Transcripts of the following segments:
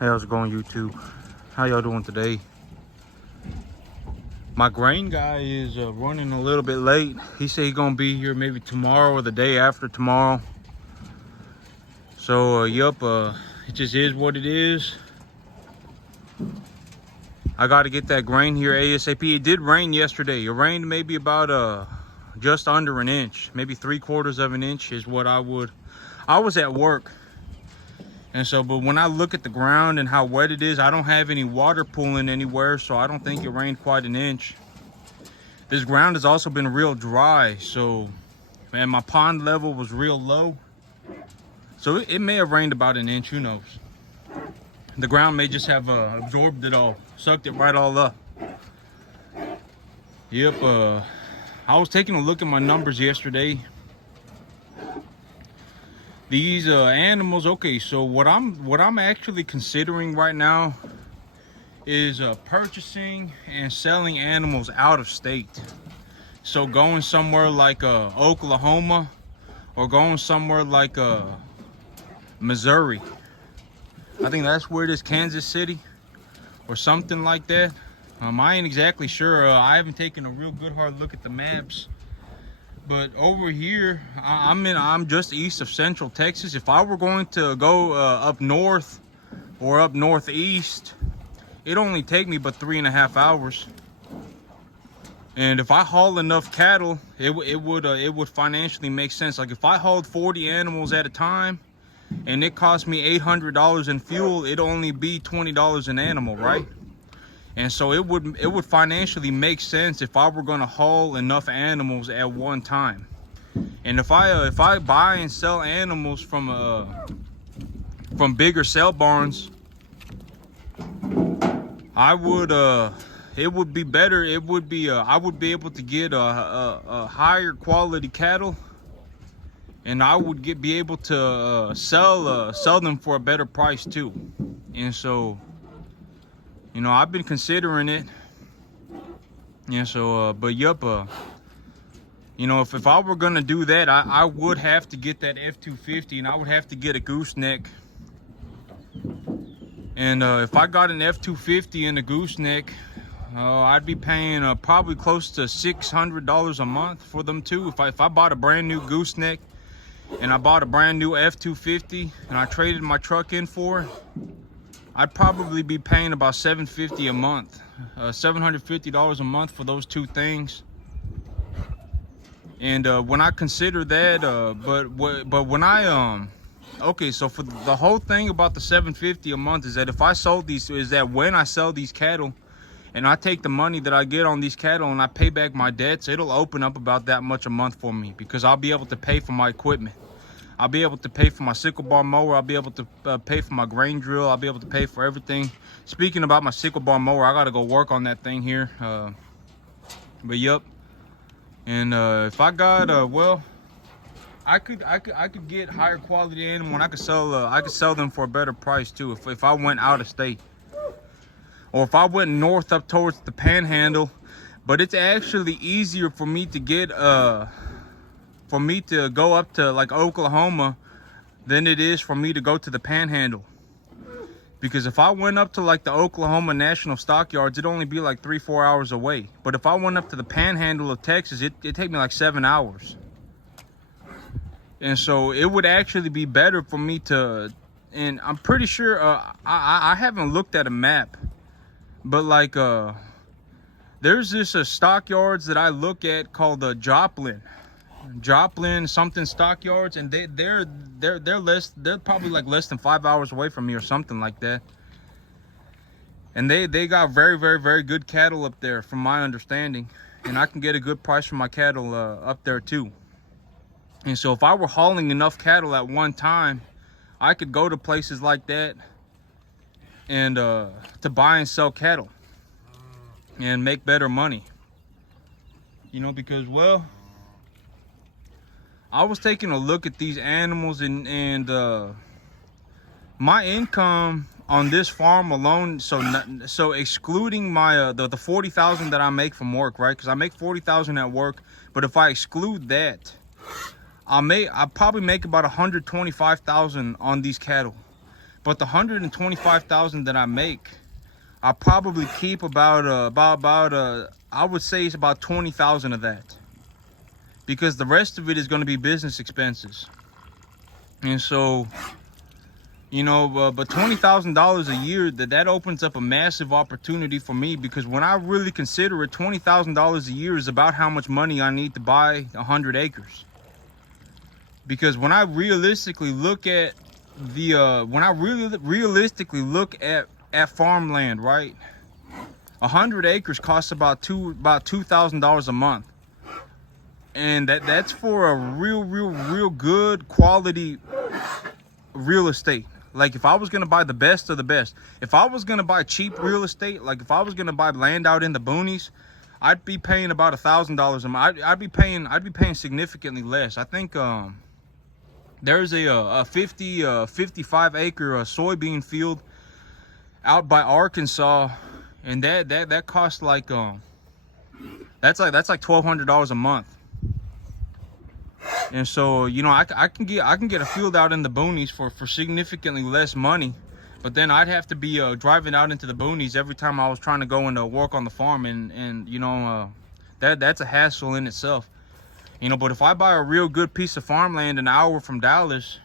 Hey, how's it going, YouTube? How y'all doing today? My grain guy is running a little bit late. He said he's gonna be here maybe tomorrow or the day after tomorrow. So it just is what it is. I got to get that grain here ASAP. It did rain yesterday. It rained maybe about just under an inch, maybe 3/4 of an inch is what I was at work. And so, but when I look at the ground and how wet it is, I don't have any water pooling anywhere, so I don't think it rained quite an inch. This ground has also been real dry, so, man, my pond level was real low. So it may have rained about an inch, who knows? The ground may just have absorbed it all, sucked it right all up. Yep, I was taking a look at my numbers yesterday. These animals, okay, so what I'm actually considering right now is purchasing and selling animals out of state. So going somewhere like Oklahoma, or going somewhere like Missouri. I think that's where it is, Kansas City or something like that. I ain't exactly sure. I haven't taken a real good hard look at the maps. But over here, I'm just east of Central Texas. If I were going to go up north or up northeast, it'd only take me but 3.5 hours. And if I haul enough cattle, it would financially make sense. Like if I hauled 40 animals at a time, and it cost me $800 in fuel, it'd only be $20 an animal, right? And so it would financially make sense if I were gonna haul enough animals at one time. And if I buy and sell animals from bigger sale barns, it would be better. It would be I would be able to get a higher quality cattle, and I would be able to sell them for a better price too. And so, you know, I've been considering it. Yeah, so but yup, you know, if I were gonna do that, I would have to get that F250, and I would have to get a gooseneck. And if I got an F250 and a gooseneck, I'd be paying probably close to $600 a month for them too. If I bought a brand new gooseneck and I bought a brand new F250 and I traded my truck in for it, I'd probably be paying about $750 a month, $750 a month for those two things. And when I consider that, but when I okay, so for the whole thing about the $750 a month is that if I sold these, is that when I sell these cattle and I take the money that I get on these cattle and I pay back my debts, it'll open up about that much a month for me, because I'll be able to pay for my equipment. I'll be able to pay for my sickle bar mower. I'll be able to pay for my grain drill. I'll be able to pay for everything. Speaking about my sickle bar mower, I got to go work on that thing here. But yep. And if I got well, I could get higher quality animal, and I could sell them for a better price too if I went out of state, or if I went north up towards the Panhandle. But it's actually easier for me to get for me to go up to like Oklahoma than it is for me to go to the Panhandle. Because if I went up to like the Oklahoma National Stockyards, it'd only be like 3-4 hours away. But if I went up to the Panhandle of Texas, it'd take me like 7 hours. And so it would actually be better for me to, and I'm pretty sure, I haven't looked at a map, but like there's this stockyards that I look at called Joplin something stockyards, and they're probably like less than 5 hours away from me or something like that. And they got very, very, very good cattle up there from my understanding, and I can get a good price for my cattle up there too. And so if I were hauling enough cattle at one time, I could go to places like that and to buy and sell cattle and make better money. You know, because, well, I was taking a look at these animals, and my income on this farm alone, so excluding my the $40,000 that I make from work, right? Because I make $40,000 at work, but if I exclude that, I probably make about $125,000 on these cattle. But the $125,000 that I make, I probably keep about I would say it's about 20,000 of that, because the rest of it is going to be business expenses. And so, you know, but $20,000 a year, that opens up a massive opportunity for me, because when I really consider it, $20,000 a year is about how much money I need to buy 100 acres. Because when I realistically look at realistically look at farmland, right? 100 acres costs about $2,000 a month, and that's for a real good quality real estate. Like, if I was gonna buy the best of the best, if I was gonna buy cheap real estate, like if I was gonna buy land out in the boonies, I'd be paying about $1,000 a month. I'd be paying significantly less. I think there's a 55 acre soybean field out by Arkansas, and that costs like that's like $1,200 a month. And so, you know, I can get a field out in the boonies for significantly less money, but then I'd have to be driving out into the boonies every time I was trying to go and work on the farm, and you know, that's a hassle in itself. You know, but if I buy a real good piece of farmland an hour from Dallas,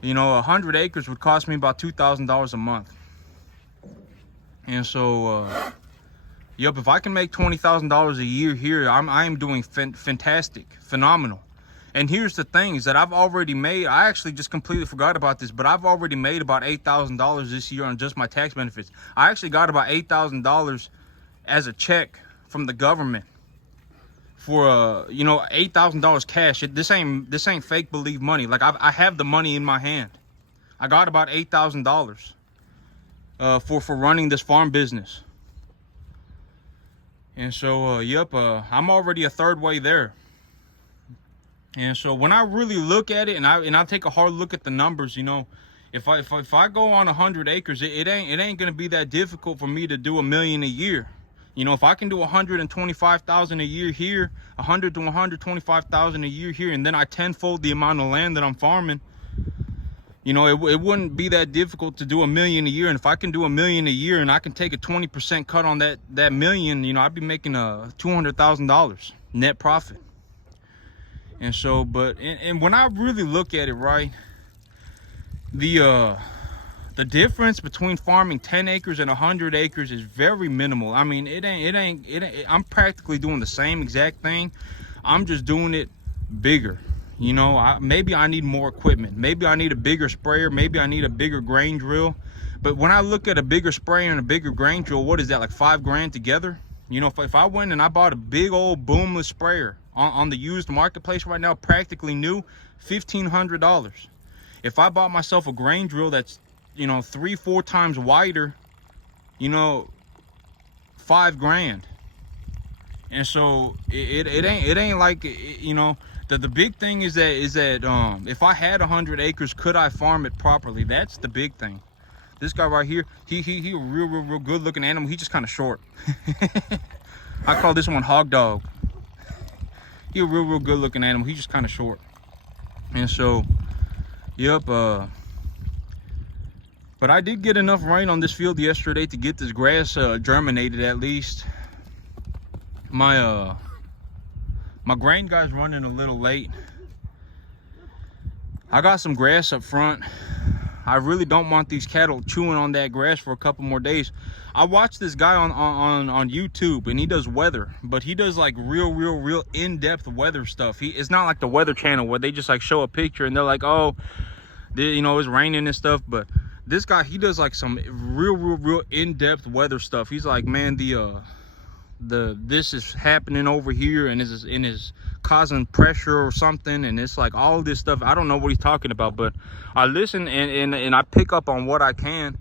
you know, 100 acres would cost me about $2,000 a month. And so, yep, if I can make $20,000 a year here, I am doing fantastic, phenomenal. And here's the thing, is that I've already made, I actually just completely forgot about this, but I've already made about $8,000 this year on just my tax benefits. I actually got about $8,000 as a check from the government for you know, $8,000 cash. This ain't fake believe money. Like, I have the money in my hand. I got about $8,000 for running this farm business. And so, yep, I'm already a third way there. And so when I really look at it, and I take a hard look at the numbers, you know, if I go on 100 acres, it ain't gonna be that difficult for me to do $1 million a year. You know, if I can do 125,000 a year here, 100 to 125,000 a year here, and then I tenfold the amount of land that I'm farming, you know, it wouldn't be that difficult to do $1 million a year. And if I can do $1 million a year and I can take a 20% cut on that million, you know, I'd be making $200,000 net profit. And so, but and when I really look at it, right, the difference between farming 10 acres and 100 acres is very minimal. I mean, it ain't I'm practically doing the same exact thing. I'm just doing it bigger. You know, maybe I need more equipment. Maybe I need a bigger sprayer. Maybe I need a bigger grain drill. But when I look at a bigger sprayer and a bigger grain drill, what is that, like $5,000 together? You know, if I went and I bought a big old booomless sprayer on the used marketplace right now, practically new, $1,500. If I bought myself a grain drill that's, you know, 3-4 times wider, you know, $5,000. And so it ain't like, you know, the big thing is that if I had 100 acres, could I farm it properly? That's the big thing. This guy right here, he a real good looking animal. He's just kind of short. I call this one Hog Dog. He a real good looking animal. He's just kind of short. And so, yep. But I did get enough rain on this field yesterday to get this grass germinated at least. My grain guy's running a little late. I got some grass up front. I really don't want these cattle chewing on that grass for a couple more days. I watched this guy on YouTube, and he does weather, but he does like real in-depth weather stuff. It's not like the Weather Channel where they just like show a picture and they're like, oh, you know, it's raining and stuff. But this guy, he does like some real in-depth weather stuff. He's like, man, this is happening over here, and is causing pressure or something, and it's like all this stuff. I don't know what he's talking about, but I listen and I pick up on what I can.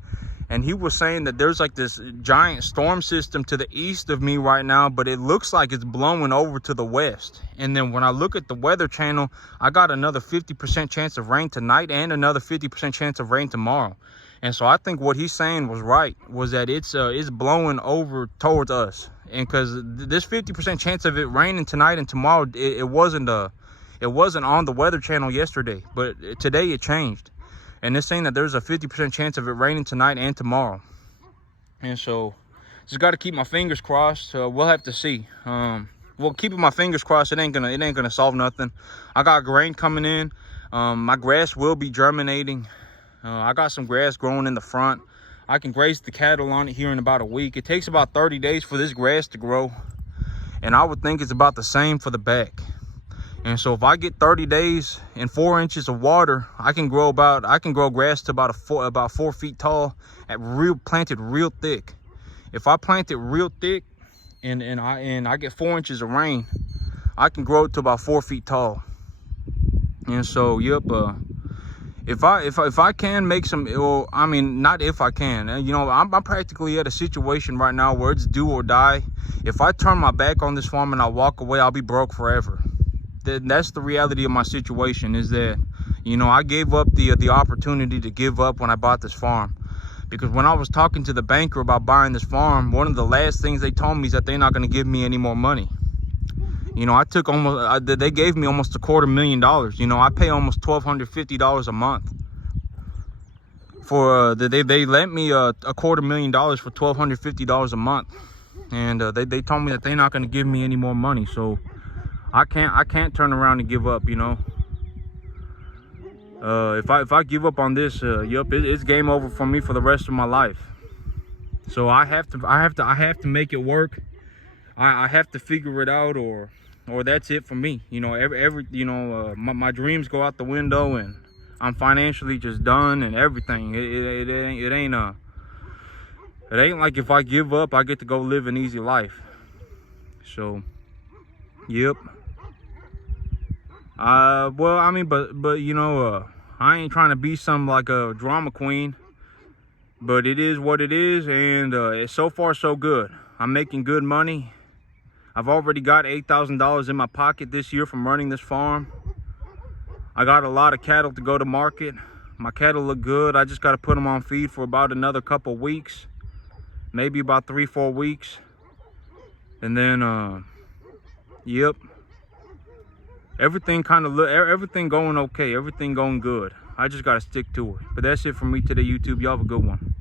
And he was saying that there's like this giant storm system to the east of me right now, but it looks like it's blowing over to the west. And then when I look at the Weather Channel, I got another 50% chance of rain tonight and another 50% chance of rain tomorrow. And so I think what he's saying was right, was that it's blowing over towards us. And because this 50% chance of it raining tonight and tomorrow, it wasn't on the Weather Channel yesterday, but today it changed. And it's saying that there's a 50% chance of it raining tonight and tomorrow. And so just got to keep my fingers crossed. We'll have to see. Well, keeping my fingers crossed, it ain't gonna solve nothing. I got grain coming in. My grass will be germinating. I got some grass growing in the front. I can graze the cattle on it here in about a week. It takes about 30 days for this grass to grow, and I would think it's about the same for the back. And so if I get 30 days and 4 inches of water, I can grow grass to about 4 feet tall, planted real thick. If I plant it real thick and I get 4 inches of rain, I can grow it to about 4 feet tall. And so, yep, if I can make some, well, I mean, not if I can, you know, I'm practically at a situation right now where it's do or die. If I turn my back on this farm and I walk away, I'll be broke forever. That's the reality of my situation, is that, you know, I gave up the opportunity to give up when I bought this farm. Because when I was talking to the banker about buying this farm, one of the last things they told me is that they're not going to give me any more money. You know, they gave me almost $250,000. You know, I pay almost $1,250 a month. For they lent me $250,000 for $1,250 a month, and they told me that they're not going to give me any more money. So I can't turn around and give up. You know, if I give up on this, yep, it's game over for me for the rest of my life. So I have to make it work. I have to figure it out, or that's it for me. You know, my dreams go out the window, and I'm financially just done and everything. It ain't like if I give up, I get to go live an easy life. So, yep. Well, I mean, but you know, I ain't trying to be some like a drama queen, but it is what it is, and it's so far so good. I'm making good money. I've already got $8,000 in my pocket this year from running this farm. I got a lot of cattle to go to market. My cattle look good. I just got to put them on feed for about another couple weeks, maybe about 3-4 weeks, and then yep, everything going okay, everything going good. I just got to stick to it. But that's it from me today, YouTube. Y'all have a good one.